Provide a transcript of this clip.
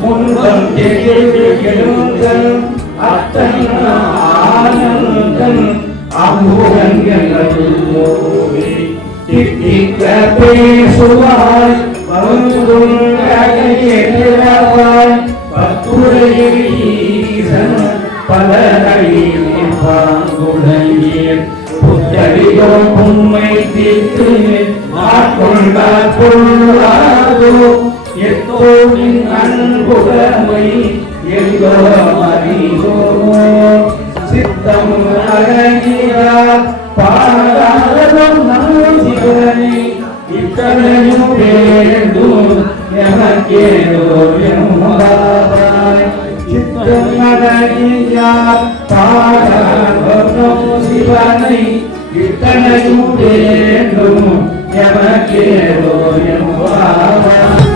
முன்பம் எழுங்கள் அத்தன் ஆனந்தம் அம்புகங்கள் தித்திக்க பேசுவாய் வந்தும் எதிரவாய் பத்துரையில் ஈசன் பலரையில் பாங்குடையீர் புத்தடியோ உண்மை தீர்த்து ஆட்கொண்டால் பொருளாதோ எத்தோடின் அன்புடைமை எங்கோ அறிவோமோ சித்தம் அழகியார் பாராளம் நம் சிவனை இத்தனையும் வேண்டும் எமக்கேதோ எம்பாவாய் சித்தம் அழகியார் பாராளம் நம் சிவனை இத்தனையும் வேண்டும் எமக்கேதோ எம்பாவாய்